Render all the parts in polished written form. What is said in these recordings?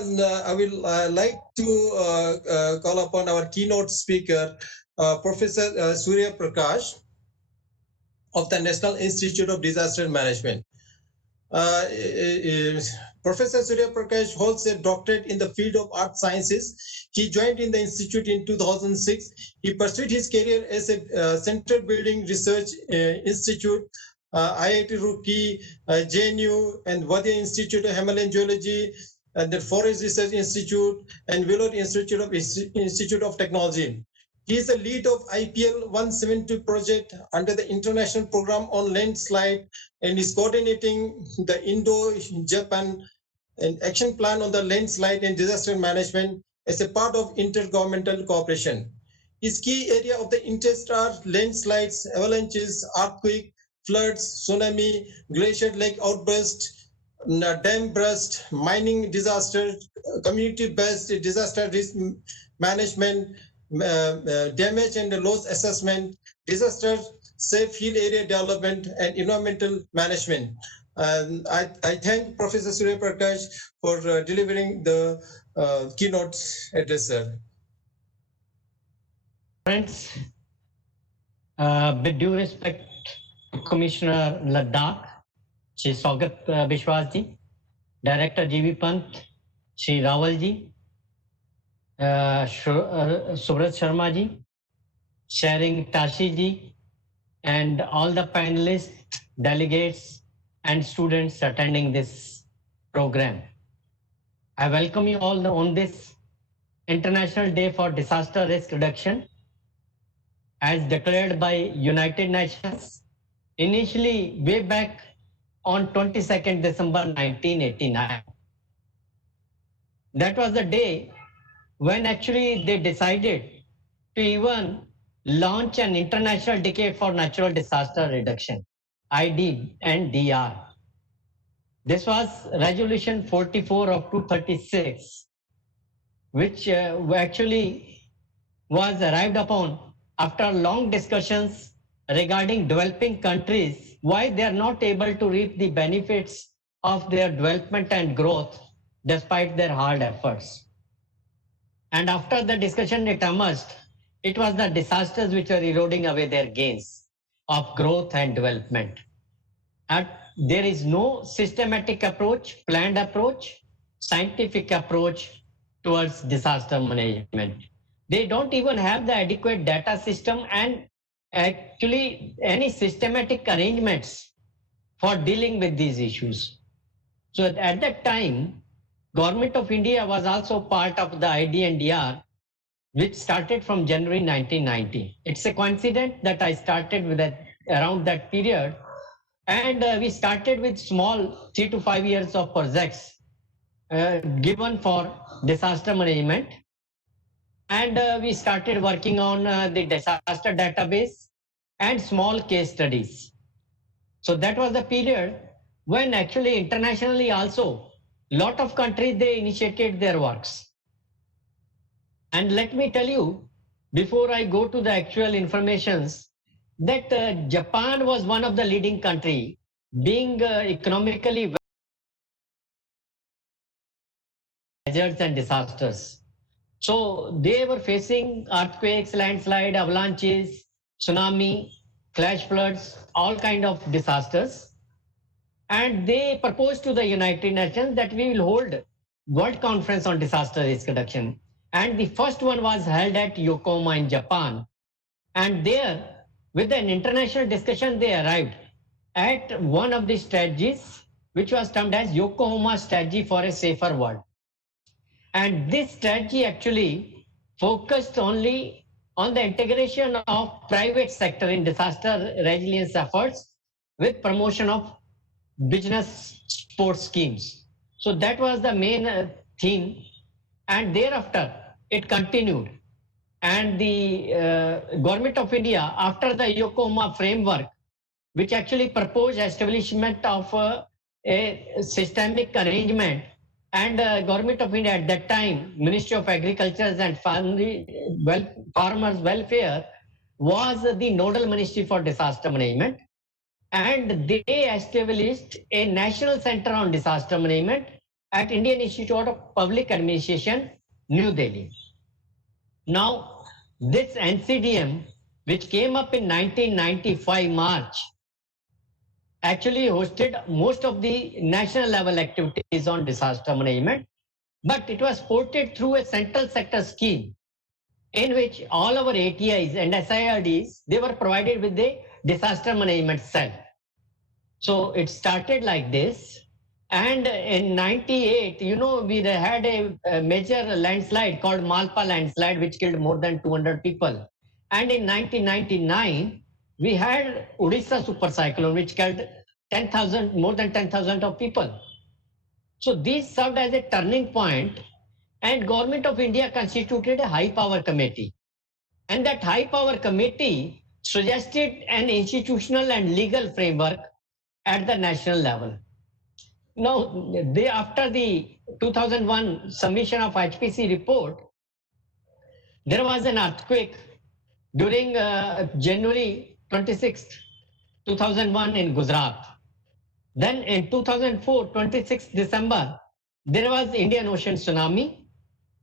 I will like to call upon our keynote speaker, Professor Surya Prakash of the National Institute of Disaster Management. Professor Surya Prakash holds a doctorate in the field of earth sciences. He joined in the institute in 2006. He pursued his career as a Central Building Research Institute, IIT Roorkee, JNU, and Wadia Institute of Himalayan Geology, and the Forest Research Institute, and Willard Institute of Technology. He is the lead of IPL 172 project under the International Program on Landslide, and is coordinating the Indo-Japan Action Plan on the Landslide and Disaster Management as a part of intergovernmental cooperation. His key area of the interest are landslides, avalanches, earthquake, floods, tsunami, glacier lake outburst, dam burst, mining disaster, community-based disaster risk management, damage and loss assessment, disaster safe field area development, and environmental management. I thank Professor Surya Prakash for delivering the keynote address, sir. Friends, with due respect to Commissioner Ladakh, Shri Saugat Bishwas ji, Director GV Pant, Shri Rawal ji, Subrat Sharma ji, Sharing Tashi ji, and all the panelists, delegates, and students attending this program. I welcome you all on this International Day for Disaster Risk Reduction, as declared by United Nations, initially way back on 22nd December 1989. That was the day when actually they decided to even launch an International Decade for Natural Disaster Reduction, IDNDR. This was Resolution 44 of 236, which actually was arrived upon after long discussions regarding developing countries, why they are not able to reap the benefits of their development and growth despite their hard efforts. And after the discussion it emerged, it was the disasters which were eroding away their gains of growth and development. And there is no systematic approach, planned approach, scientific approach towards disaster management. They don't even have the adequate data system and actually any systematic arrangements for dealing with these issues. So at that time, Government of India was also part of the IDNDR, which started from January 1990. It's a coincidence that I started with that around that period, and we started with small 3 to 5 years of projects given for disaster management. And we started working on the disaster database and small case studies. So that was the period when actually internationally also, lot of countries, they initiated their works. And let me tell you, before I go to the actual informations, that Japan was one of the leading country, being economically hazards and disasters. So they were facing earthquakes, landslide, avalanches, tsunami, flash floods, all kind of disasters. And they proposed to the United Nations that we will hold World Conference on Disaster Risk Reduction. And the first one was held at Yokohama in Japan. And there, with an international discussion, they arrived at one of the strategies, which was termed as Yokohama Strategy for a Safer World. And this strategy actually focused only on the integration of private sector in disaster resilience efforts with promotion of business support schemes. So that was the main theme. And thereafter, it continued. And the Government of India, after the Yokohama framework, which actually proposed establishment of a systemic arrangement, and Government of India at that time, Ministry of Agriculture and Farmers Welfare, was the nodal ministry for disaster management. And they established a national center on disaster management at Indian Institute of Public Administration, New Delhi. Now, this NCDM, which came up in 1995 March, actually hosted most of the national level activities on disaster management, but it was ported through a central sector scheme in which all our ATIs and SIRDs, they were provided with the disaster management cell. So it started like this. And in 98, we had a major landslide called Malpa landslide, which killed more than 200 people. And in 1999, we had Odisha super cyclone, which killed more than 10,000 of people. So these served as a turning point, and Government of India constituted a high power committee. And that high power committee suggested an institutional and legal framework at the national level. Now, after the 2001 submission of HPC report, there was an earthquake during January 26, 2001 in Gujarat. Then in 2004, 26 December, there was Indian Ocean tsunami,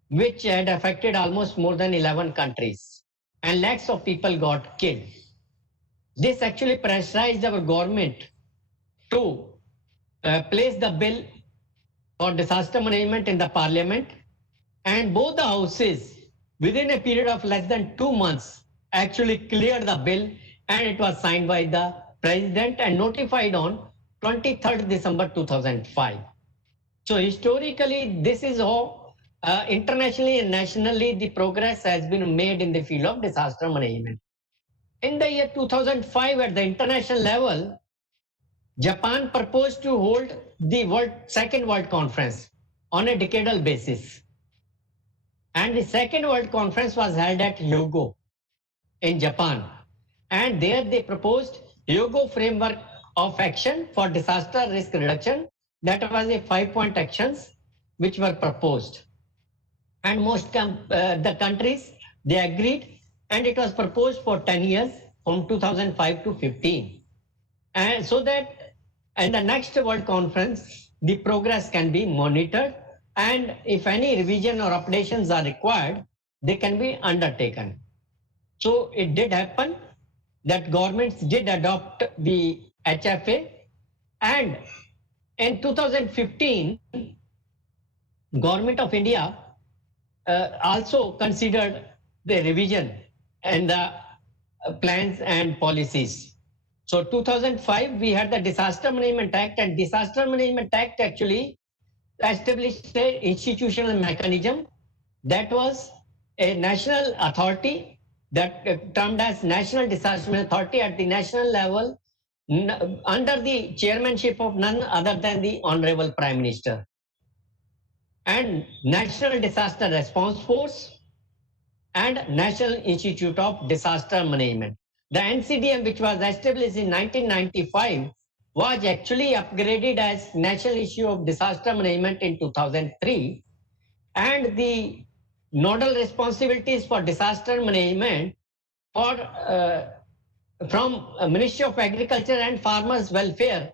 which had affected almost more than 11 countries, and lakhs of people got killed. This actually pressurized our government to place the bill for disaster management in the parliament, and both the houses within a period of less than 2 months actually cleared the bill, and it was signed by the president and notified on 23rd December 2005. So historically, this is how internationally and nationally the progress has been made in the field of disaster management. In the year 2005, at the international level, Japan proposed to hold the second World Conference on a decadal basis. And the second World Conference was held at Hyogo in Japan. And there they proposed Hyogo framework of action for disaster risk reduction. That was a 5-point actions which were proposed. And most the countries, they agreed, and it was proposed for 10 years from 2005 to 15. And so that in the next World Conference, the progress can be monitored, and if any revision or updations are required, they can be undertaken. So it did happen that governments did adopt the HFA, and in 2015, Government of India also considered the revision and the plans and policies. So 2005, we had the Disaster Management Act, and Disaster Management Act actually established an institutional mechanism that was a national authority that termed as National Disaster Management Authority at the national level under the chairmanship of none other than the Honorable Prime Minister. And National Disaster Response Force and National Institute of Disaster Management. The NCDM, which was established in 1995, was actually upgraded as National Institute of Disaster Management in 2003. And the nodal responsibilities for disaster management from Ministry of Agriculture and Farmers Welfare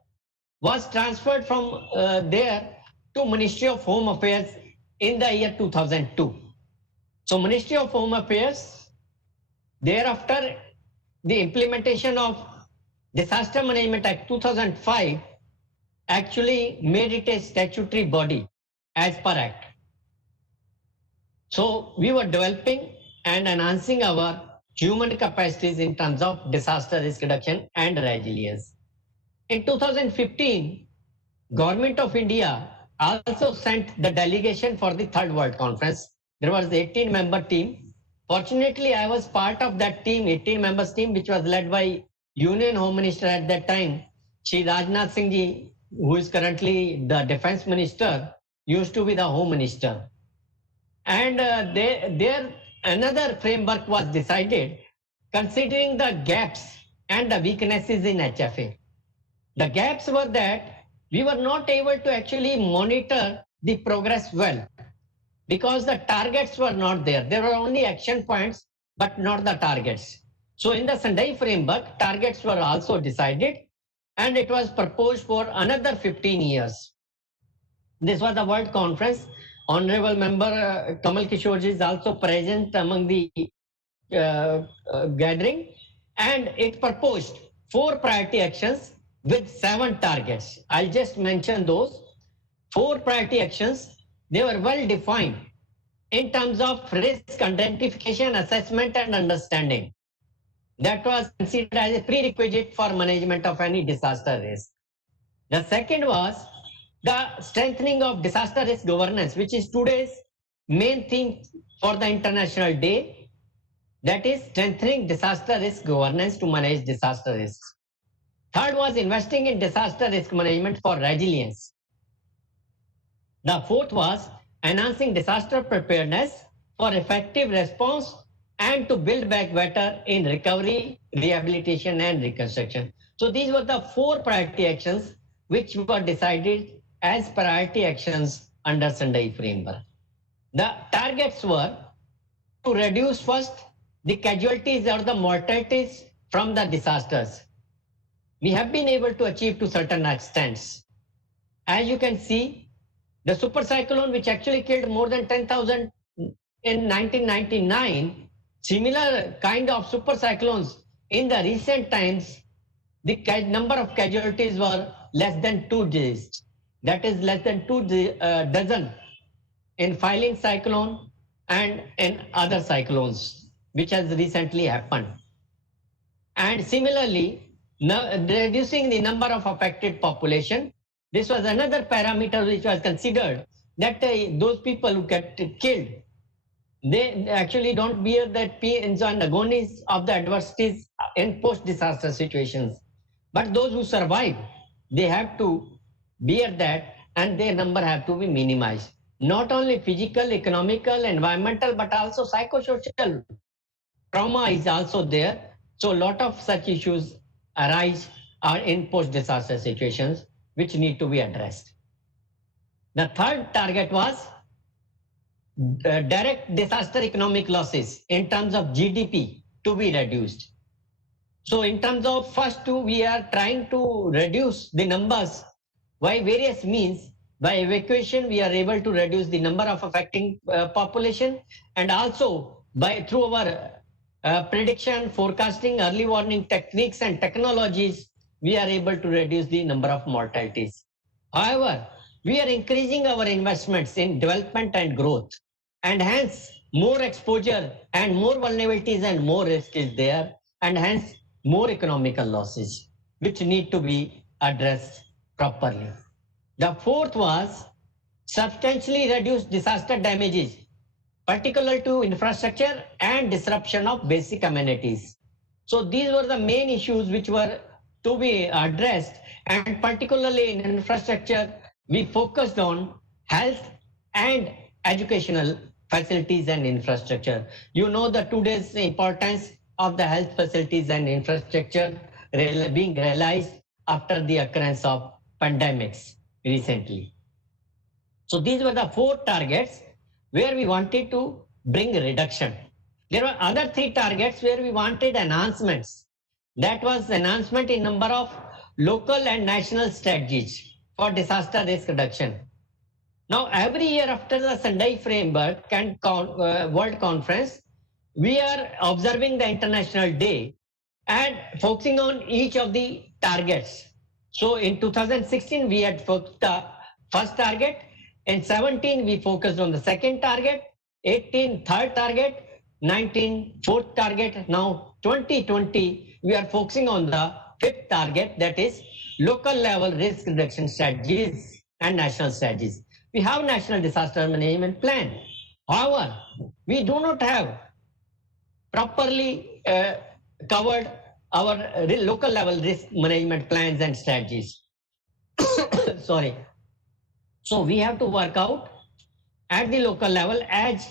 was transferred from there to Ministry of Home Affairs in the year 2002. So Ministry of Home Affairs, thereafter, the implementation of Disaster Management Act 2005 actually made it a statutory body as per Act. So we were developing and enhancing our human capacities in terms of disaster risk reduction and resilience. In 2015, Government of India also sent the delegation for the Third World Conference. There was 18-member team. Fortunately, I was part of that team, 18 members team, which was led by Union Home Minister at that time, Shri Rajnath Singh ji, who is currently the Defense Minister, used to be the Home Minister. And there another framework was decided considering the gaps and the weaknesses in HFA. The gaps were that we were not able to actually monitor the progress well because the targets were not there. There were only action points, but not the targets. So in the Sendai framework, targets were also decided, and it was proposed for another 15 years. This was the World Conference. Honorable Member Kamal Kishore is also present among the gathering, and it proposed 4 priority actions with 7 targets. I'll just mention those 4 priority actions. They were well defined in terms of risk identification, assessment, and understanding. That was considered as a prerequisite for management of any disaster risk. The second was the strengthening of disaster risk governance, which is today's main theme for the International Day. That is strengthening disaster risk governance to manage disaster risks. Third was investing in disaster risk management for resilience. The fourth was enhancing disaster preparedness for effective response and to build back better in recovery, rehabilitation, and reconstruction. So these were the 4 priority actions which were decided as priority actions under Sendai framework. The targets were to reduce first the casualties or the mortalities from the disasters. We have been able to achieve to certain extents. As you can see, the super cyclone, which actually killed more than 10,000 in 1999, similar kind of super cyclones in the recent times, the number of casualties were less than 2 days. That is less than 2 dozen in Filene cyclone and in other cyclones, which has recently happened. And similarly, reducing the number of affected population. This was another parameter which was considered, that those people who get killed, they actually don't bear that pains and agonies of the adversities in post-disaster situations. But those who survive, they have to bear that, and their number have to be minimized. Not only physical, economical, environmental, but also psychosocial trauma is also there. So a lot of such issues arise in post-disaster situations which need to be addressed. The third target was direct disaster economic losses in terms of GDP to be reduced. So in terms of first two, we are trying to reduce the numbers by various means. By evacuation, we are able to reduce the number of affecting population, and also by through our prediction, forecasting, early warning techniques and technologies, we are able to reduce the number of mortalities. However, we are increasing our investments in development and growth, and hence more exposure and more vulnerabilities and more risk is there, and hence more economical losses, which need to be addressed properly. The fourth was substantially reduce disaster damages, particular to infrastructure and disruption of basic amenities. So these were the main issues which were to be addressed, and particularly in infrastructure, we focused on health and educational facilities and infrastructure. You know the today's importance of the health facilities and infrastructure being realized after the occurrence of pandemics recently. So these were the 4 targets where we wanted to bring reduction. There were other 3 targets where we wanted enhancements. That was enhancement in number of local and national strategies for disaster risk reduction. Now, every year after the Sendai Framework and World Conference, we are observing the International Day and focusing on each of the targets. So in 2016, we had focused the first target. In 17, we focused on the second target. 18, third target. 19, fourth target. Now 2020, we are focusing on the fifth target, that is local level risk reduction strategies and national strategies. We have National Disaster Management Plan. However, we do not have properly covered our local level risk management plans and strategies. Sorry. So we have to work out at the local level, as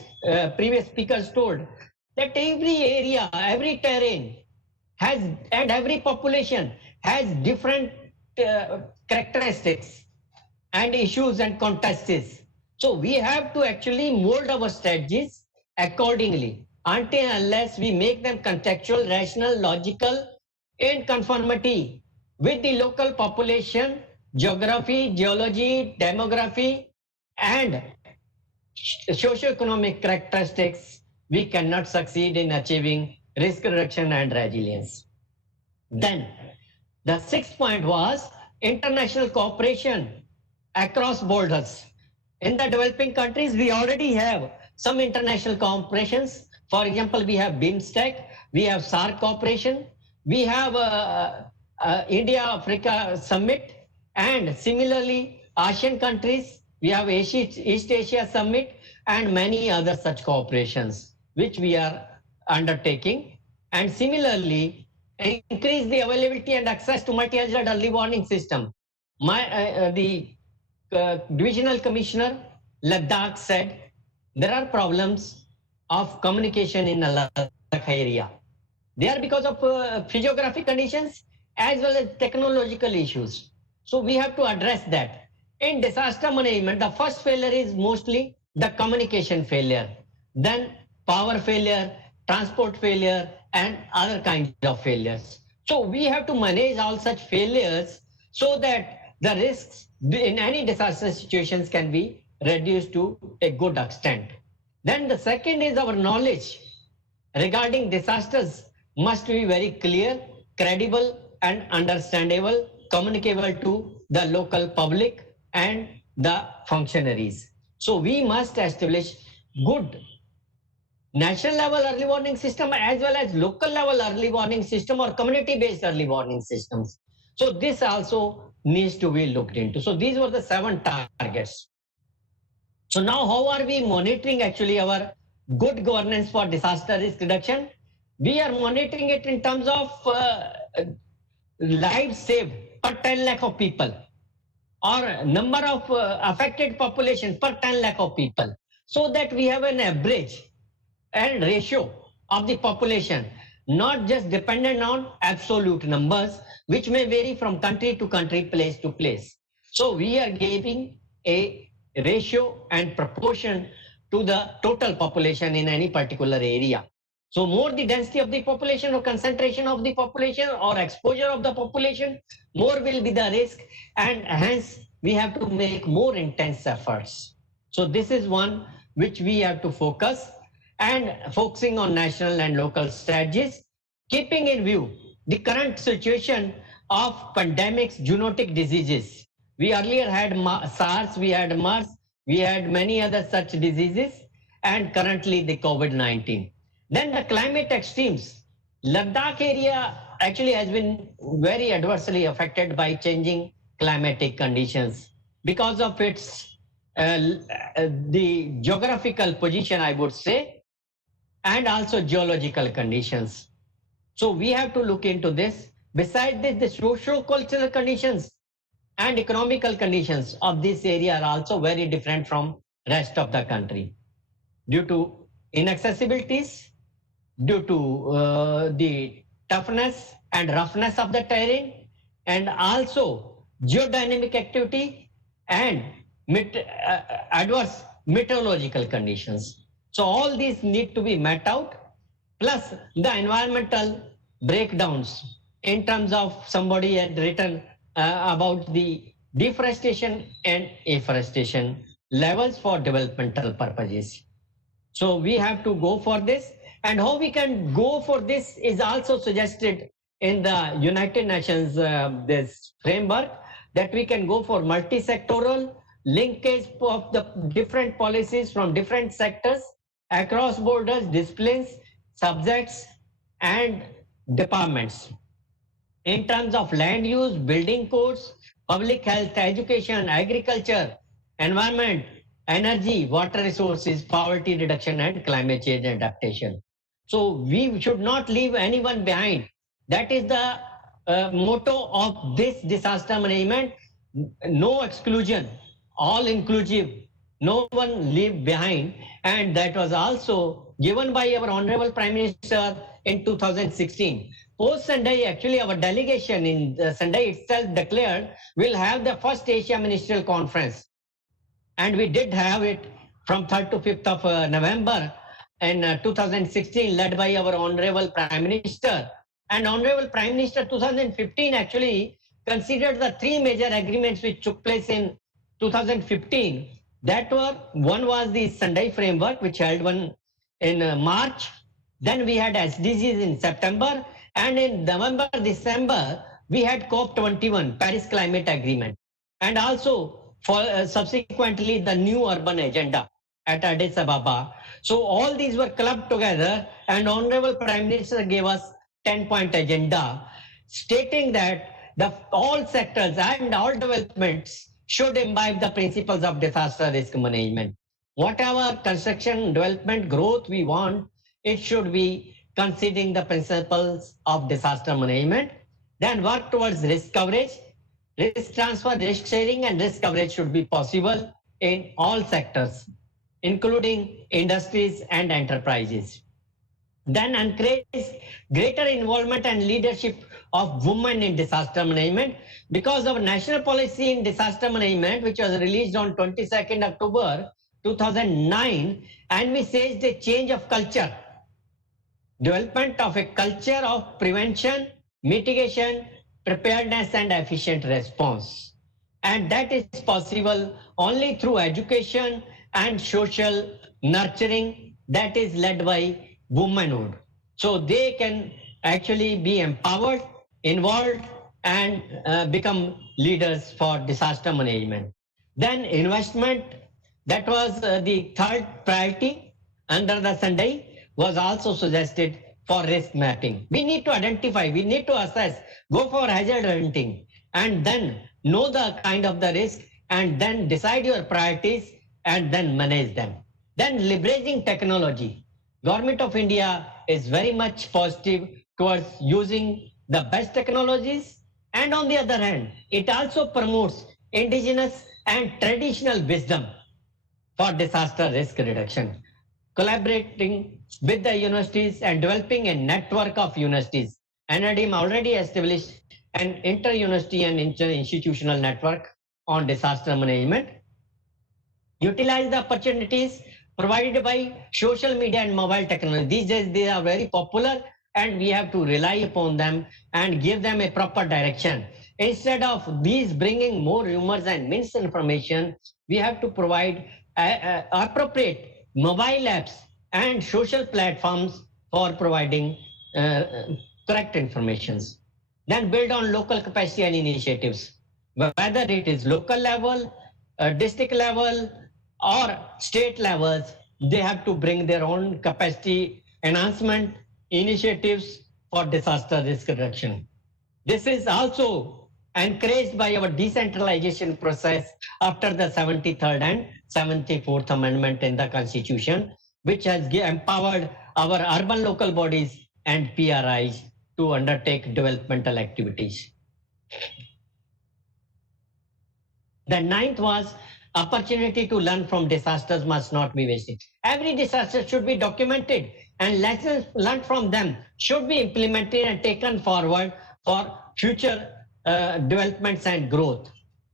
previous speakers told, that every area, every terrain has, and every population has different characteristics and issues and contexts. So we have to actually mold our strategies accordingly, until unless we make them contextual, rational, logical, in conformity with the local population, geography, geology, demography, and socioeconomic characteristics, we cannot succeed in achieving risk reduction and resilience. Then the sixth point was international cooperation across borders. In the developing countries, we already have some international cooperations. For example, we have BIMSTEC, we have SAARC cooperation, we have India-Africa Summit, and similarly, ASEAN countries, we have East Asia Summit, and many other such cooperations, which we are undertaking. And similarly, increase the availability and access to multi-hazard early warning system. The Divisional Commissioner Ladakh said there are problems of communication in the Ladakh area. They are because of physiographic conditions as well as technological issues. So we have to address that. In disaster management, the first failure is mostly the communication failure, then power failure, transport failure, and other kinds of failures. So we have to manage all such failures so that the risks in any disaster situations can be reduced to a good extent. Then the second is our knowledge regarding disasters must be very clear, credible, and understandable, communicable to the local public and the functionaries. So we must establish good national level early warning system as well as local level early warning system or community based early warning systems. So this also needs to be looked into. So these were the 7 targets. So now how are we monitoring actually our good governance for disaster risk reduction? We are monitoring it in terms of lives saved per 10 lakh of people or number of affected population per 10 lakh of people, so that we have an average and ratio of the population, not just dependent on absolute numbers, which may vary from country to country, place to place. So we are giving a ratio and proportion to the total population in any particular area. So more the density of the population or concentration of the population or exposure of the population, more will be the risk, and hence we have to make more intense efforts. So this is one which we have to focus, and focusing on national and local strategies, keeping in view the current situation of pandemics, zoonotic diseases. We earlier had SARS, we had MERS, we had many other such diseases, and currently the COVID-19. Then the climate extremes. Ladakh area actually has been very adversely affected by changing climatic conditions because of its the geographical position, I would say, and also geological conditions. So we have to look into this. Besides this, the socio-cultural conditions and economical conditions of this area are also very different from rest of the country due to inaccessibilities, due to the toughness and roughness of the terrain, and also geodynamic activity and adverse meteorological conditions. So all these need to be met out, plus the environmental breakdowns in terms of somebody had written about the deforestation and afforestation levels for developmental purposes. So we have to go for this, and how we can go for this is also suggested in the United Nations this framework, that we can go for multi-sectoral linkage of the different policies from different sectors across borders, disciplines, subjects, and departments. In terms of land use, building codes, public health, education, agriculture, environment, energy, water resources, poverty reduction, and climate change adaptation. So we should not leave anyone behind. That is the motto of this disaster management. No exclusion, all inclusive, no one leave behind. And that was also given by our Honorable Prime Minister in 2016. Post Sendai, actually our delegation in Sendai itself declared we'll have the first Asia Ministerial Conference. And we did have it from 3rd to 5th of November in 2016, led by our Honorable Prime Minister. And Honorable Prime Minister 2015 actually considered the 3 major agreements which took place in 2015 One was the Sendai framework, which held one in March. Then we had SDGs in September, and in November, December, we had COP21, Paris Climate Agreement, and also for subsequently the new urban agenda at Addis Ababa. So all these were clubbed together, and Honorable Prime Minister gave us 10-point agenda, stating that all sectors and all developments should imbibe the principles of disaster risk management. Whatever construction, development, growth we want, it should be considering the principles of disaster management. Then work towards risk coverage, risk transfer, risk sharing, and risk coverage should be possible in all sectors, including industries and enterprises. Then encourage greater involvement and leadership of women in disaster management, because of national policy in disaster management, which was released on 22nd October 2009, and we says the change of culture, development of a culture of prevention, mitigation, preparedness, and efficient response. And that is possible only through education and social nurturing that is led by womanhood. So they can actually be empowered, involved, and become leaders for disaster management. Then investment, that was the third priority under the Sendai, was also suggested for risk mapping. We need to identify, we need to assess, go for hazard hunting, and then know the kind of the risk, and then decide your priorities, and then manage them. Then leveraging technology. Government of India is very much positive towards using the best technologies, and on the other hand, it also promotes indigenous and traditional wisdom for disaster risk reduction, collaborating with the universities and developing a network of universities. NIDM already established an inter-university and inter-institutional network on disaster management. Utilize the opportunities provided by social media and mobile technology. These days they are very popular, and we have to rely upon them and give them a proper direction. Instead of these bringing more rumors and misinformation, we have to provide appropriate mobile apps and social platforms for providing correct informations. Then build on local capacity and initiatives, whether it is local level, district level, or state levels. They have to bring their own capacity enhancement initiatives for disaster risk reduction. This is also encouraged by our decentralization process after the 73rd and 74th Amendment in the Constitution, which has empowered our urban local bodies and PRIs to undertake developmental activities. The ninth was opportunity to learn from disasters must not be wasted. Every disaster should be documented, and lessons learned from them should be implemented and taken forward for future developments and growth.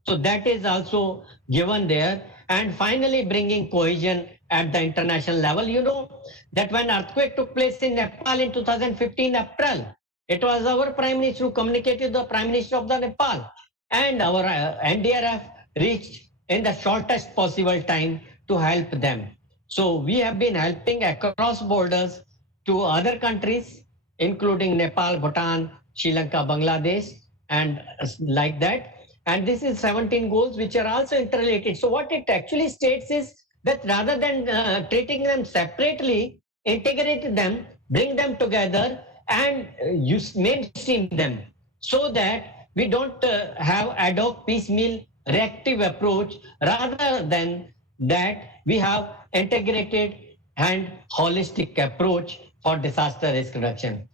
So that is also given there. And finally, bringing cohesion at the international level. You know that when earthquake took place in Nepal in 2015 April, it was our Prime Minister who communicated the Prime Minister of the Nepal, and our NDRF reached in the shortest possible time to help them. So we have been helping across borders to other countries, including Nepal, Bhutan, Sri Lanka, Bangladesh, and like that. And this is 17 goals which are also interrelated. So what it actually states is that rather than treating them separately, integrate them, bring them together, and use mainstream them, so that we don't have ad hoc piecemeal reactive approach. Rather than that, we have integrated and holistic approach for disaster risk reduction.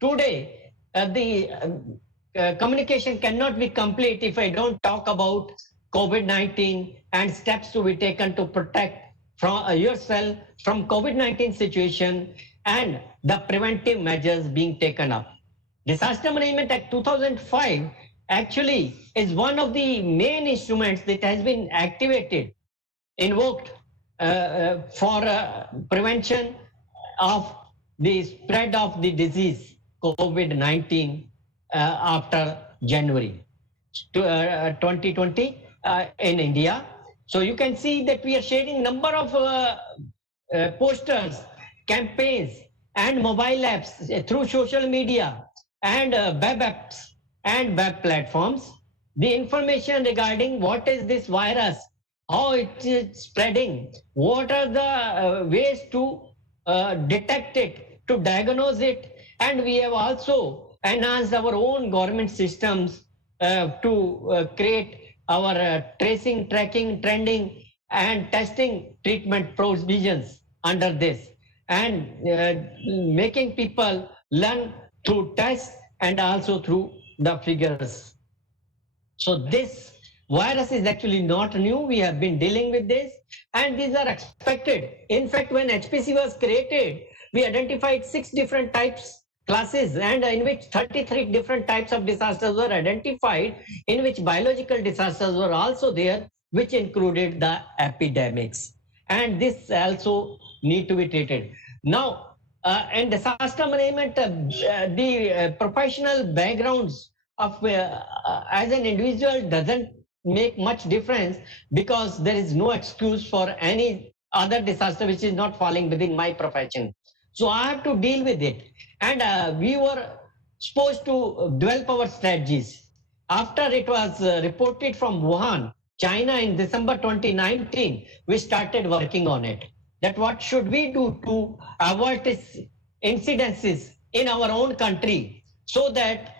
Today, the communication cannot be complete if I don't talk about COVID-19 and steps to be taken to protect from yourself from COVID-19 situation and the preventive measures being taken up. Disaster Management Act 2005 actually is one of the main instruments that has been activated, invoked for prevention of the spread of the disease COVID-19 after January 2020 in India. So you can see that we are sharing number of posters, campaigns, and mobile apps through social media and web apps and web platforms. The information regarding what is this virus, how it is spreading, what are the ways to detect it, to diagnose it, and we have also enhanced our own government systems to create our tracing, tracking, trending, and testing treatment provisions under this, and making people learn through tests and also through the figures. So this virus is actually not new. We have been dealing with this, and these are expected. In fact, when HPC was created, we identified 6 different types classes, and in which 33 different types of disasters were identified, in which biological disasters were also there, which included the epidemics. And this also need to be treated. Now, in disaster management, the professional backgrounds of as an individual doesn't make much difference, because there is no excuse for any other disaster which is not falling within my profession. So I have to deal with it, and we were supposed to develop our strategies. After it was reported from Wuhan, China, in December 2019, we started working on it. That what should we do to avoid this incidences in our own country, so that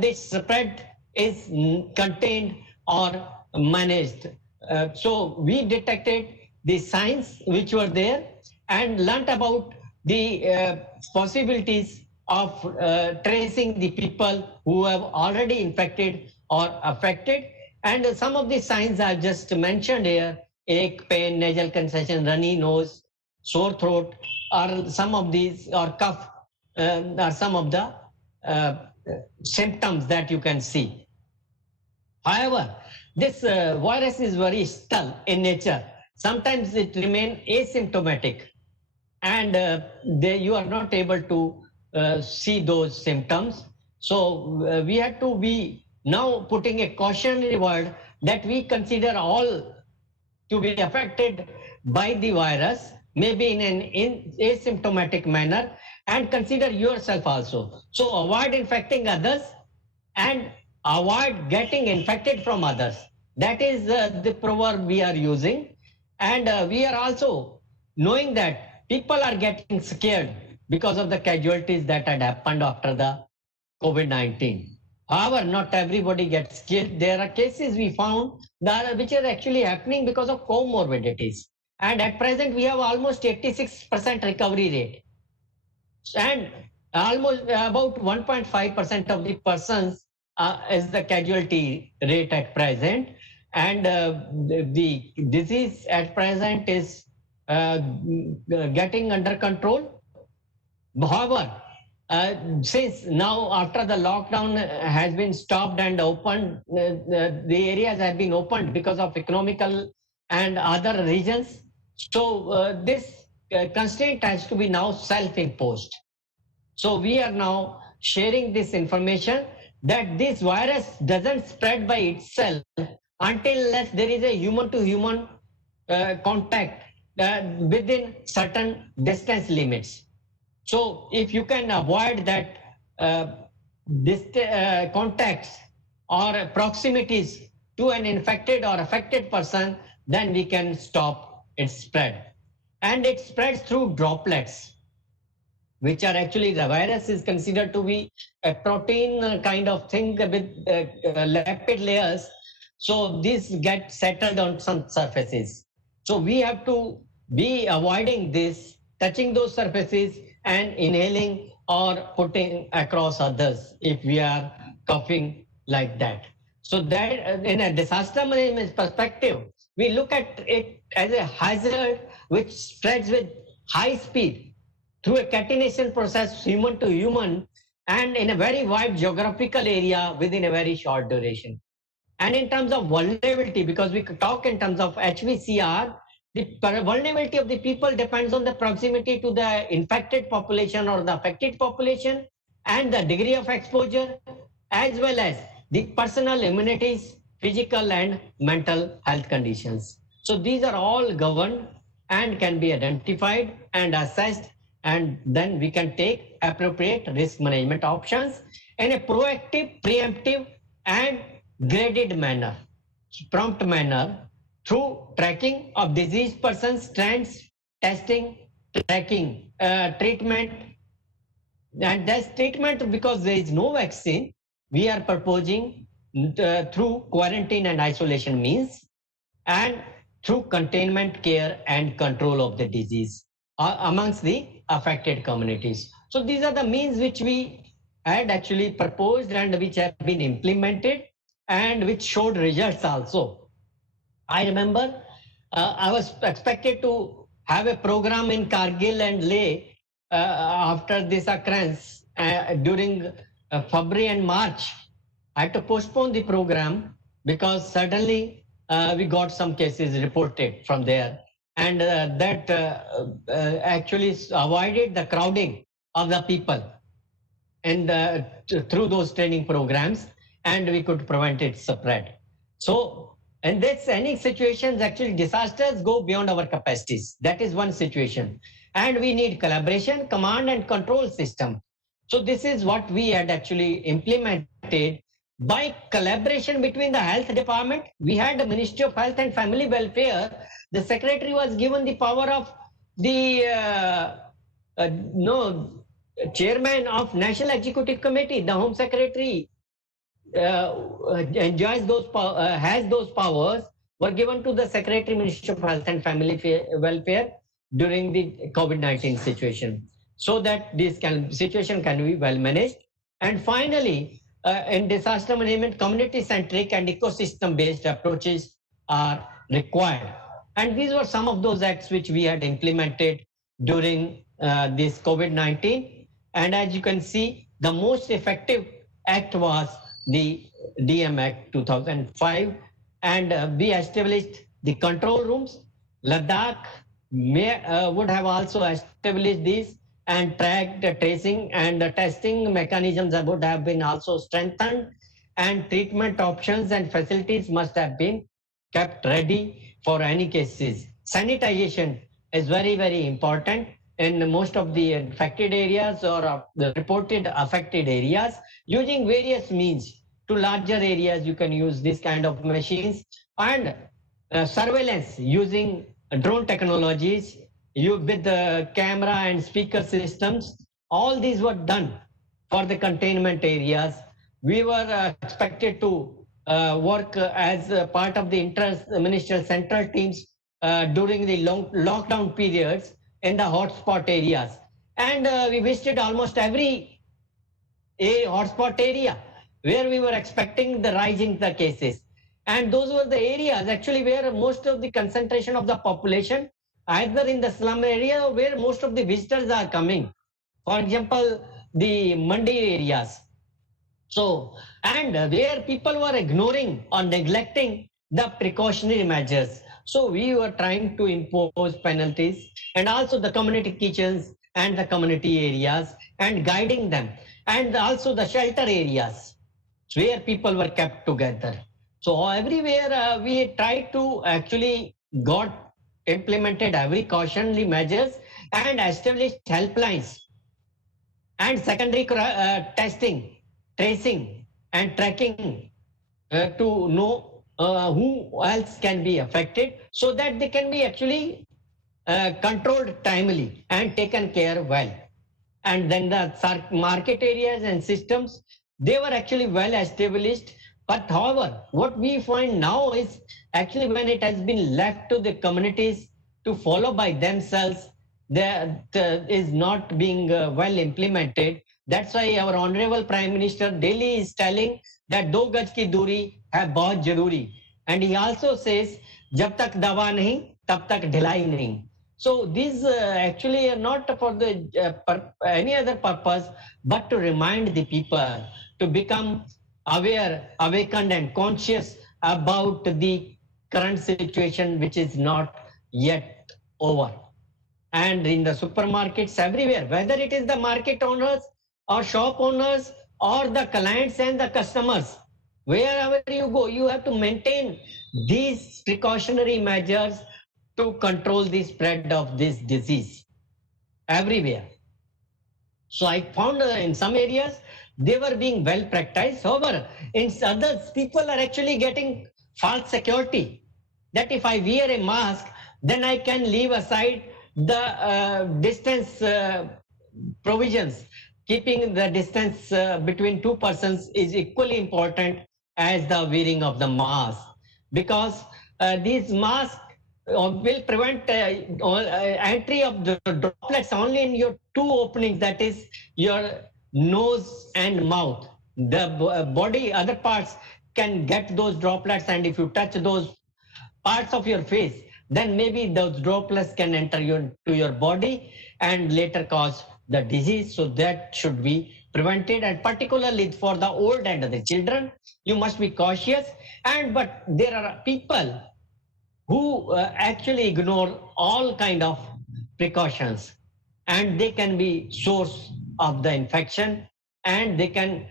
this spread is contained or managed. So we detected the signs which were there and learnt about the possibilities of tracing the people who have already infected or affected. And some of the signs I just mentioned here: ache, pain, nasal congestion, runny nose, sore throat, are some of these, or cough, are some of the symptoms that you can see. However, this virus is very subtle in nature. Sometimes it remains asymptomatic, and you are not able to see those symptoms. So we have to be now putting a cautionary word that we consider all to be affected by the virus, maybe in an asymptomatic manner, and consider yourself also. So avoid infecting others and avoid getting infected from others. That is the proverb we are using. And we are also knowing that people are getting scared because of the casualties that had happened after the COVID-19. However, not everybody gets killed. There are cases we found that which are actually happening because of comorbidities. And at present, we have almost 86% recovery rate. And almost about 1.5% of the persons is the casualty rate at present. And the disease at present is getting under control. However, since now after the lockdown has been stopped and opened, the areas have been opened because of economical and other reasons. So this constraint has to be now self-imposed. So we are now sharing this information that this virus doesn't spread by itself until unless there is a human-to-human contact within certain distance limits. So if you can avoid that contacts or proximities to an infected or affected person, then we can stop its spread. And it spreads through droplets, which are actually, the virus is considered to be a protein kind of thing with lipid layers. So these get settled on some surfaces. So we have to be avoiding this, touching those surfaces and inhaling or putting across others if we are coughing like that. So that in a disaster management perspective, we look at it as a hazard which spreads with high speed through a catenation process, human to human, and in a very wide geographical area within a very short duration. And in terms of vulnerability, because we could talk in terms of HVCR, the vulnerability of the people depends on the proximity to the infected population or the affected population, and the degree of exposure, as well as the personal immunities, physical and mental health conditions. So these are all governed and can be identified and assessed, and then we can take appropriate risk management options in a proactive, preemptive, and graded manner, prompt manner, through tracking of disease persons, trends, testing, tracking, treatment, and that's treatment because there is no vaccine. We are proposing through quarantine and isolation means, and through containment care and control of the disease amongst the affected communities. So these are the means which we had actually proposed and which have been implemented and which showed results also. I remember I was expected to have a program in Kargil and Leh after this occurrence during February and March. I had to postpone the program because suddenly we got some cases reported from there, and that actually avoided the crowding of the people and through those training programs, and we could prevent its spread. So, and that's any situations, actually disasters go beyond our capacities. That is one situation. And we need collaboration, command and control system. So this is what we had actually implemented by collaboration between the health department. We had the Ministry of Health and Family Welfare. The secretary was given the power of the no chairman of National Executive Committee. The Home Secretary enjoys those has those powers, were given to the Secretary, Ministry of Health and Family Welfare during the COVID-19 situation, so that this situation can be well managed. And finally, in disaster management, community-centric and ecosystem-based approaches are required. And these were some of those acts which we had implemented during this COVID-19. And as you can see, the most effective act was the DM Act 2005, and we established the control rooms. Ladakh would have also established these, and tracked the tracing and the testing mechanisms would have been also strengthened, and treatment options and facilities must have been kept ready for any cases. Sanitization is very, very important in most of the affected areas or the reported affected areas. Using various means to larger areas, you can use this kind of machines, and surveillance using drone technologies, with the camera and speaker systems. All these were done for the containment areas. We were expected to work as part of the inter-ministerial central teams during the lockdown periods in the hotspot areas. And we visited almost every hotspot area where we were expecting the rise in the cases. And those were the areas actually where most of the concentration of the population, either in the slum area or where most of the visitors are coming. For example, the Mandi areas. So, and where people were ignoring or neglecting the precautionary measures. So we were trying to impose penalties, and also the community kitchens and the community areas, and guiding them, and also the shelter areas where people were kept together. So everywhere we tried to actually got implemented every cautionary measures and established helplines and secondary testing, tracing and tracking to know who else can be affected, so that they can be actually controlled timely and taken care well. And then the market areas and systems, they were actually well established. But however, what we find now is actually when it has been left to the communities to follow by themselves, that is not being well implemented. That's why our Honorable Prime Minister daily is telling that 2 गज की दूरी है बहुत जरूरी. And he also says, जब तक दवा नहीं, तब तक ढिलाई नहीं. So these actually are not for the any other purpose, but to remind the people to become aware, awakened and conscious about the current situation, which is not yet over. And in the supermarkets everywhere, whether it is the market owners or shop owners or the clients and the customers, Wherever you go, you have to maintain these precautionary measures to control the spread of this disease everywhere. So I found in some areas they were being well practiced. However, in others, people are actually getting false security that if I wear a mask, then I can leave aside the distance provisions. Keeping the distance between two persons is equally important as the wearing of the mask, because these masks will prevent entry of the droplets only in your two openings, that is your nose and mouth. The body, other parts can get those droplets, and if you touch those parts of your face, then maybe those droplets can enter to your body and later cause the disease. So that should be prevented, and particularly for the old and the children, you must be cautious. And but there are people who actually ignore all kind of precautions, and they can be source of the infection, and they can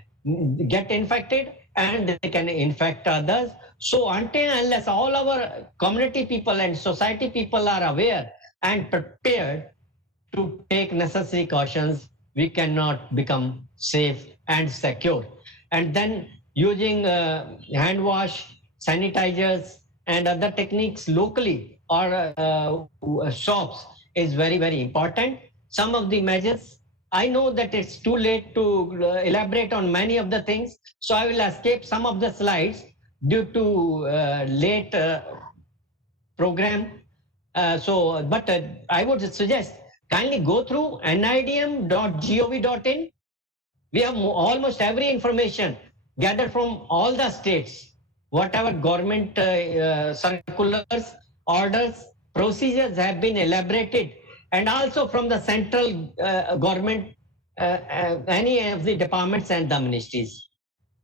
get infected and they can infect others. So until unless all our community people and society people are aware and prepared to take necessary cautions, we cannot become safe and secure. And then using hand wash, sanitizers, and other techniques locally or shops is very, very important. Some of the measures, I know that it's too late to elaborate on many of the things, so I will escape some of the slides due to late program. But I would suggest kindly go through nidm.gov.in. We have almost every information gathered from all the states, whatever government circulars, orders, procedures have been elaborated, and also from the central government, any of the departments and the ministries.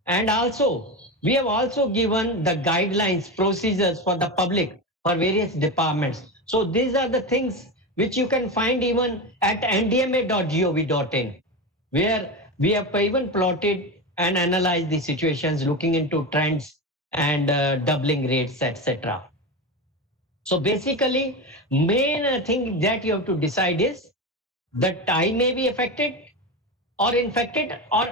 And also, we have also given the guidelines, procedures for the public for various departments. So these are the things which you can find even at ndma.gov.in, where we have even plotted and analyzed the situations, looking into trends and doubling rates, etc. So basically, main thing that you have to decide is that I may be affected or infected, or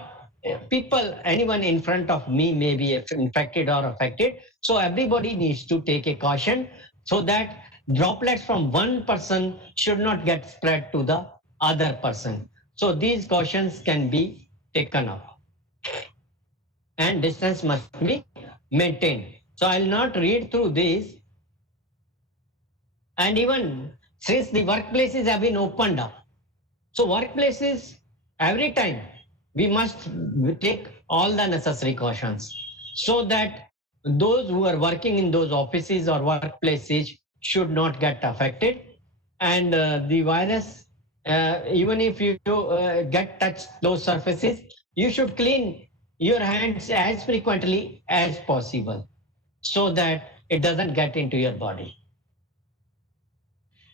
people, anyone in front of me may be infected or affected. So everybody needs to take a caution so that droplets from one person should not get spread to the other person. So these cautions can be taken up, and distance must be maintained. So I'll not read through this. And even since the workplaces have been opened up, so workplaces, every time we must take all the necessary cautions so that those who are working in those offices or workplaces should not get affected. And the virus, even if you get touched those surfaces, you should clean your hands as frequently as possible so that it doesn't get into your body.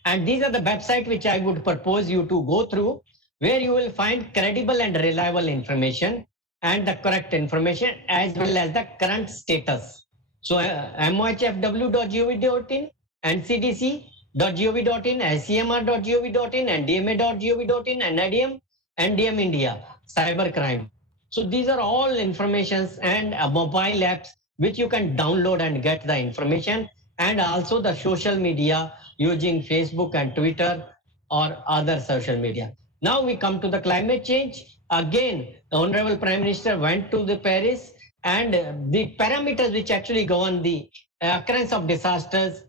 And these are the websites which I would propose you to go through, where you will find credible and reliable information and the correct information as well as the current status. So mohfw.gov.in, ncdc.gov.in, icmr.gov.in, ndma.gov.in, NIDM, NDM India, cybercrime. So these are all informations and mobile apps which you can download and get the information, and also the social media using Facebook and Twitter or other social media. Now we come to the climate change. Again, the Honorable Prime Minister went to the Paris, and the parameters which actually govern the occurrence of disasters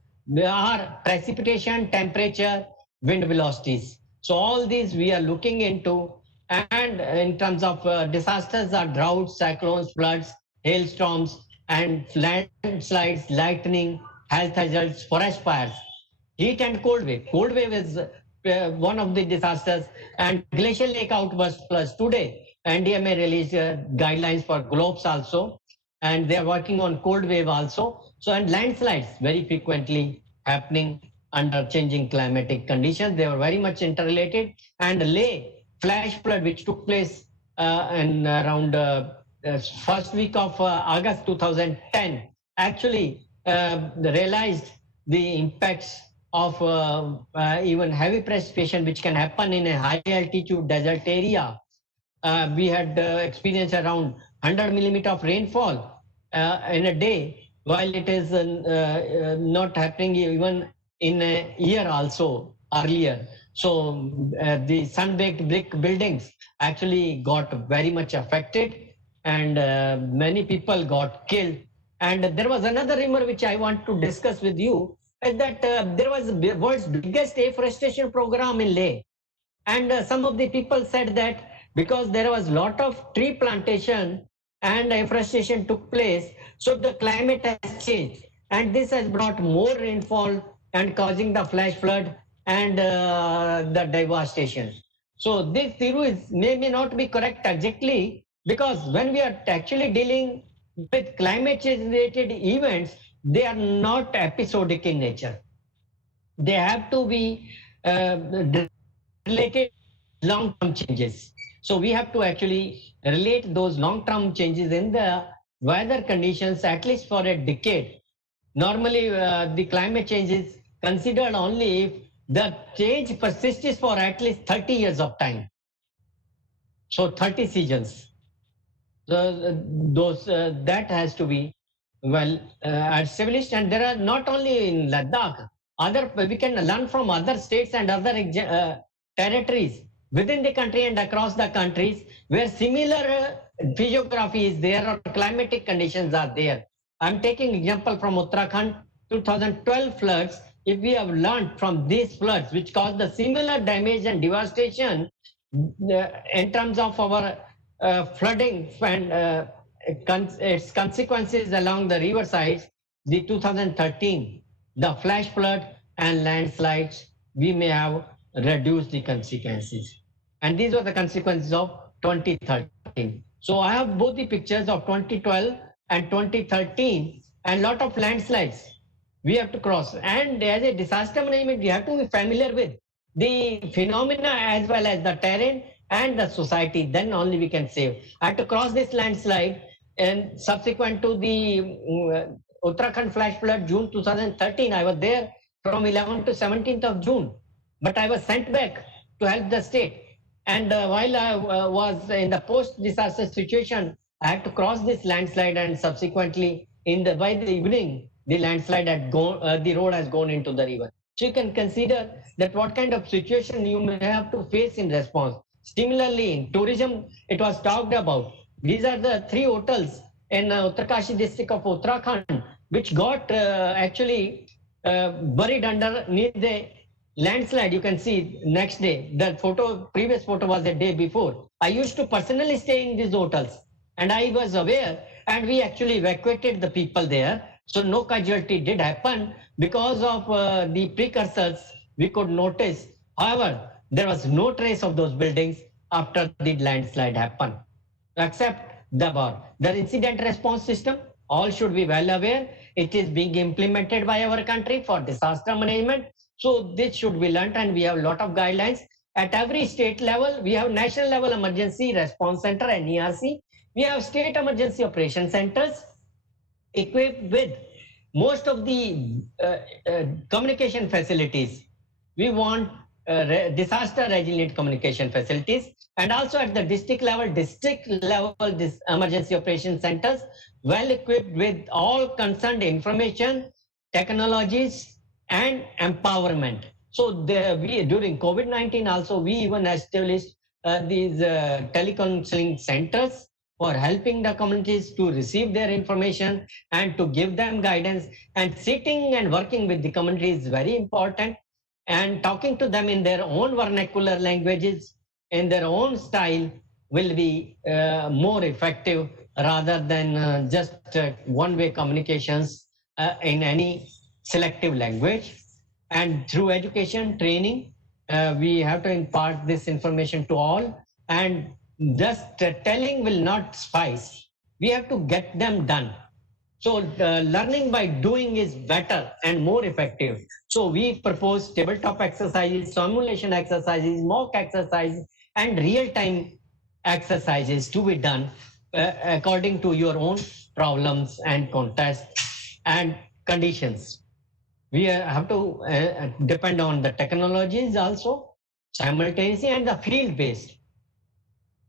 are precipitation, temperature, wind velocities. So all these we are looking into. And in terms of disasters are droughts, cyclones, floods, hailstorms, and landslides, lightning, health hazards, forest fires, heat and cold wave. Cold wave is one of the disasters, and glacial lake outburst plus. Today, NDMA released guidelines for globes also, and they are working on cold wave also. So, and landslides very frequently happening under changing climatic conditions. They were very much interrelated. And Leh flash flood, which took place in around first week of August 2010 actually realized the impacts of even heavy precipitation which can happen in a high altitude desert area. We had experienced around 100 millimeter of rainfall in a day, while it is not happening even in a year also earlier. So the sun-baked brick buildings actually got very much affected, and many people got killed. And there was another rumor which I want to discuss with you, is that there was the world's biggest afforestation program in Leh, and some of the people said that because there was lot of tree plantation and afforestation took place, so the climate has changed, and this has brought more rainfall and causing the flash flood and the devastation. So this theory may not be correct exactly, because when we are actually dealing with climate change related events, they are not episodic in nature. They have to be related long-term changes. So we have to actually relate those long-term changes in the weather conditions at least for a decade. Normally, the climate change is considered only if the change persists for at least 30 years of time. So 30 seasons. Those that has to be well established, and there are not only in Ladakh. Other we can learn from other states and other territories within the country and across the countries where similar physiography is there or climatic conditions are there. I'm taking example from Uttarakhand 2012 floods. If we have learned from these floods which caused the similar damage and devastation in terms of our flooding and its consequences along the river sides, the 2013, the flash flood and landslides, we may have reduced the consequences. And these were the consequences of 2013. So I have both the pictures of 2012 and 2013, and lot of landslides we have to cross. And as a disaster management, we have to be familiar with the phenomena as well as the terrain and the society, then only we can save. I had to cross this landslide, and subsequent to the Uttarakhand flash flood, June 2013, I was there from 11th to 17th of June, but I was sent back to help the state. And while I was in the post-disaster situation, I had to cross this landslide, and subsequently, by the evening, the landslide had gone, the road has gone into the river. So you can consider that what kind of situation you may have to face in response. Similarly, in tourism, it was talked about. These are the 3 hotels in Uttarkashi district of Uttarakhand, which got actually buried underneath the landslide. You can see next day. The previous photo was the day before. I used to personally stay in these hotels, and I was aware, and we actually evacuated the people there. So no casualty did happen because of the precursors we could notice. However, there was no trace of those buildings after the landslide happened, except the bar. The incident response system, all should be well aware. It is being implemented by our country for disaster management. So this should be learned, and we have a lot of guidelines. At every state level, we have National Level Emergency Response Center, NERC. We have State Emergency Operation Centers equipped with most of the communication facilities. We want disaster resilient communication facilities, and also at the district level emergency operation centers, well equipped with all concerned information, technologies, and empowerment. So during COVID-19 also, we even established these telecounseling centers for helping the communities to receive their information and to give them guidance. And sitting and working with the community is very important, and talking to them in their own vernacular languages, in their own style, will be more effective rather than just one-way communications in any selective language. And through education training, we have to impart this information to all, and just telling will not suffice. We have to get them done. So learning by doing is better and more effective. So we propose tabletop exercises, simulation exercises, mock exercises, and real-time exercises to be done according to your own problems and context and conditions. We have to depend on the technologies also simultaneously and the field based.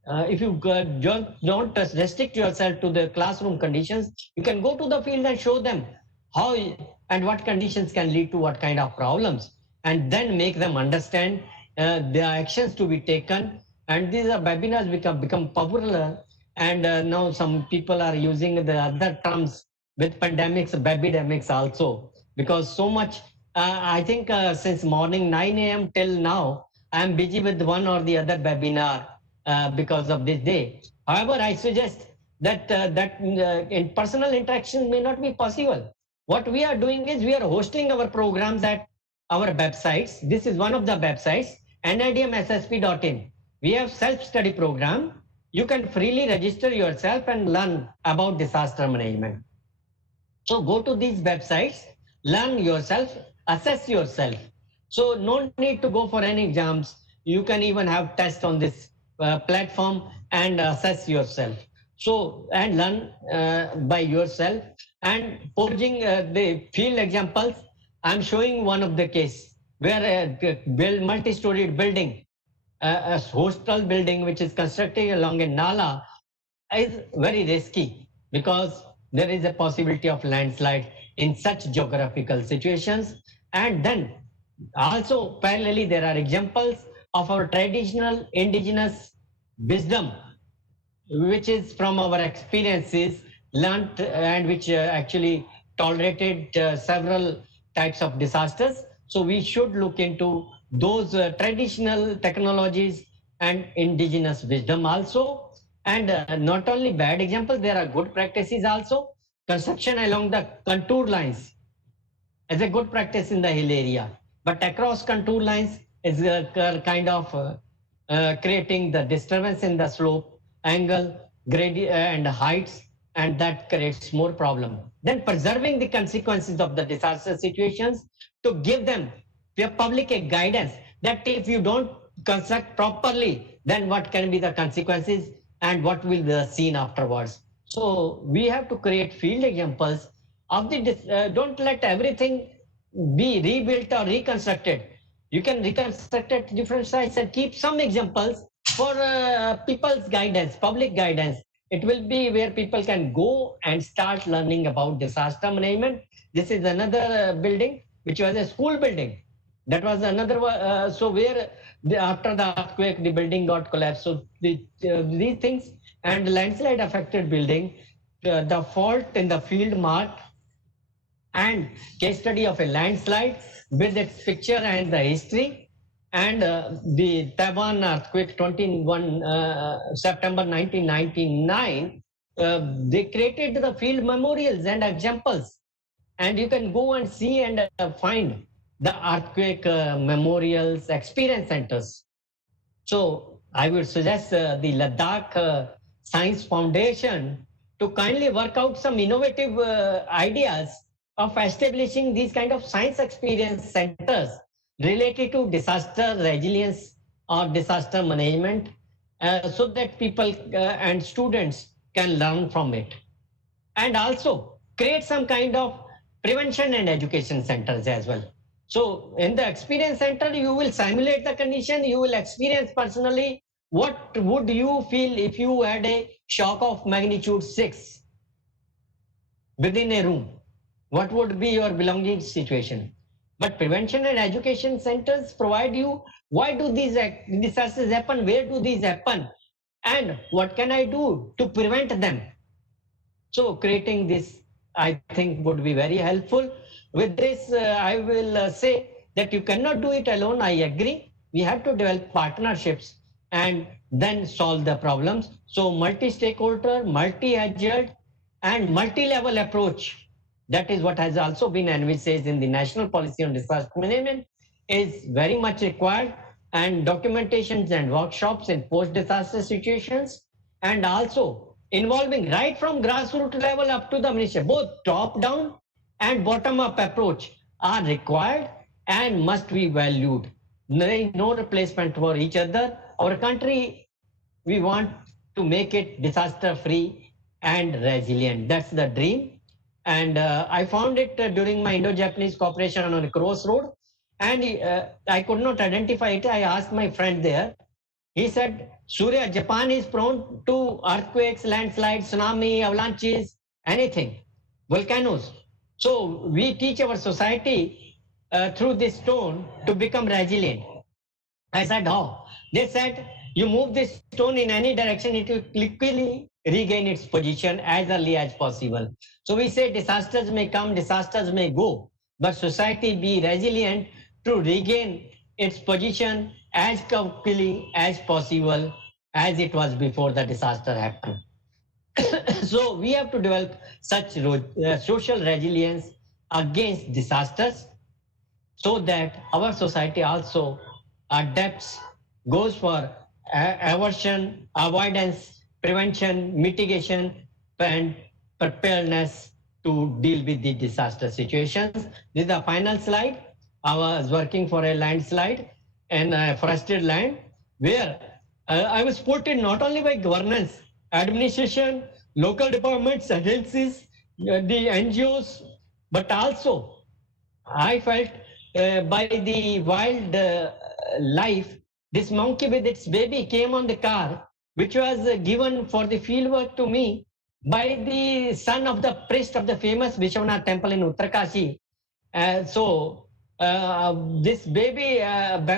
If you don't restrict yourself to the classroom conditions, you can go to the field and show them how and what conditions can lead to what kind of problems, and then make them understand the actions to be taken. And these are webinars become popular, and now some people are using the other terms with pandemics, babydemics also, because so much. I think since morning 9 a.m. till now, I am busy with one or the other webinar because of this day. However, I suggest that in personal interaction may not be possible. What we are doing is we are hosting our programs at our websites. This is one of the websites, nidmssp.in. We have self-study program. You can freely register yourself and learn about disaster management. So go to these websites, learn yourself, assess yourself. So no need to go for any exams. You can even have tests on this platform and assess yourself. So and learn by yourself and forging the field examples. I'm showing one of the case where a multi-storied building, a hostel building which is constructed along a nala, is very risky because there is a possibility of landslide in such geographical situations. And then also parallelly there are examples of our traditional indigenous wisdom, which is from our experiences learnt and which actually tolerated several types of disasters. So we should look into those traditional technologies and indigenous wisdom also. And not only bad examples, there are good practices also. Construction along the contour lines is a good practice in the hill area, but across contour lines is a kind of creating the disturbance in the slope, angle, gradient, and heights, and that creates more problem. Then preserving the consequences of the disaster situations to give them the public a guidance that if you don't construct properly, then what can be the consequences and what will be the scene afterwards. So we have to create field examples of the. Don't let everything be rebuilt or reconstructed. You can reconstruct at different sites and keep some examples for people's guidance, public guidance. It will be where people can go and start learning about disaster management. This is another building which was a school building. That was another so where after the earthquake the building got collapsed. So these things and landslide affected building, the fault in the field mark and case study of a landslide with its picture and the history, and the Taiwan earthquake 21 September 1999. They created the field memorials and examples, and you can go and see and find the earthquake memorials experience centers. So I would suggest the Ladakh Science Foundation to kindly work out some innovative ideas of establishing these kind of science experience centers related to disaster resilience or disaster management, so that people and students can learn from it. And also create some kind of prevention and education centers as well. So in the experience center, you will simulate the condition, you will experience personally what would you feel if you had a shock of magnitude 6 within a room. What would be your belonging situation? But prevention and education centers provide you why do these disasters happen, where do these happen, and what can I do to prevent them. So creating this, I think, would be very helpful. With this, I will say that you cannot do it alone. I agree. We have to develop partnerships and then solve the problems. So multi-stakeholder, multi-agent, and multi-level approach. That is what has also been envisaged in the National Policy on Disaster Management is very much required, and documentations and workshops in post-disaster situations, and also involving right from grassroots level up to the ministry, both top-down and bottom-up approach are required and must be valued. There is no replacement for each other. Our country, we want to make it disaster free and resilient. That's the dream. And I found it during my Indo-Japanese cooperation on a crossroad, and I could not identify it. I asked my friend there. He said, Surya, Japan is prone to earthquakes, landslides, tsunami, avalanches, anything, volcanoes. So we teach our society through this stone to become resilient. I said, how? They said, you move this stone in any direction, it will quickly regain its position as early as possible. So we say disasters may come, disasters may go, but society be resilient to regain its position as quickly as possible as it was before the disaster happened. So we have to develop such social resilience against disasters so that our society also adapts, goes for aversion, avoidance, prevention, mitigation, and preparedness to deal with the disaster situations. This is the final slide. I was working for a landslide and a forested land where I was supported not only by governance, administration, local departments, agencies, the NGOs, but also I felt by the wild life. This monkey with its baby came on the car, which was given for the fieldwork to me by the son of the priest of the famous Vishwanath temple in Uttarkashi. This baby,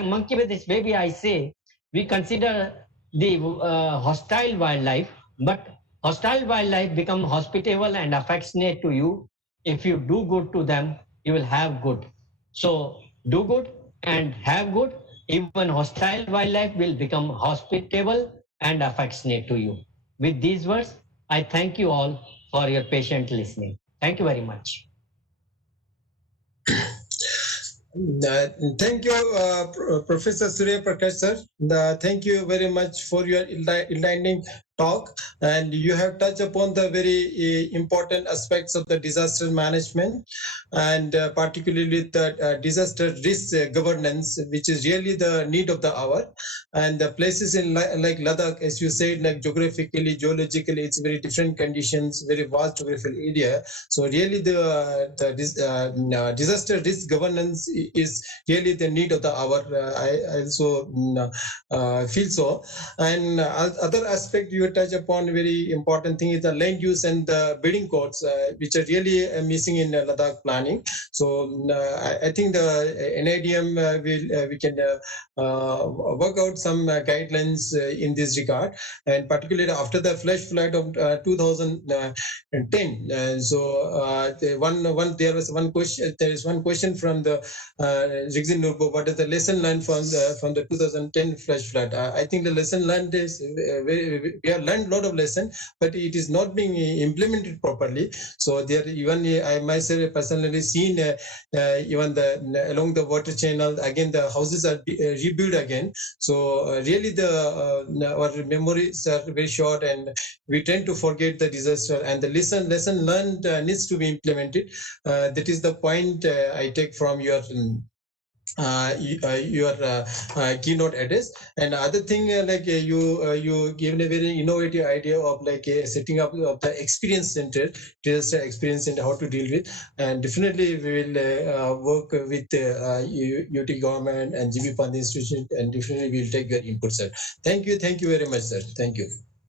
monkey with this baby, I say, we consider the hostile wildlife, but hostile wildlife become hospitable and affectionate to you. If you do good to them, you will have good. So do good and have good. Even hostile wildlife will become hospitable and affectionate to you. With these words, I thank you all for your patient listening. Thank you very much. Thank you, Professor Surya Prakash sir. Thank you very much for your enlightening talk, and you have touched upon the very important aspects of the disaster management, and particularly the disaster risk governance, which is really the need of the hour. And the places in like Ladakh, as you said, like geographically, geologically, it's very different conditions, very vast geographical area. So really, the disaster risk governance is really the need of the hour. I also feel so. And other aspect you touch upon, very important thing is the land use and the bidding codes, which are really missing in Ladakh planning. So I think the NIDM we can work out some guidelines in this regard, and particularly after the flash flood of 2010. There was one question. There is one question from the Rigzin Nurbo. What is the lesson learned from the 2010 flash flood? I think the lesson learned is we have learned a lot of lesson, but it is not being implemented properly. So there, even I myself personally seen even along the water channel again the houses are rebuilt again. So really our memories are very short, and we tend to forget the disaster, and the lesson learned needs to be implemented. That is the point I take from your keynote address. And other thing, you given a very innovative idea of setting up of the experience center, disaster experience center, how to deal with. And definitely we will work with UT government and GB Pandey Institute, and definitely we will take your input, sir. Thank you very much, sir. Thank you.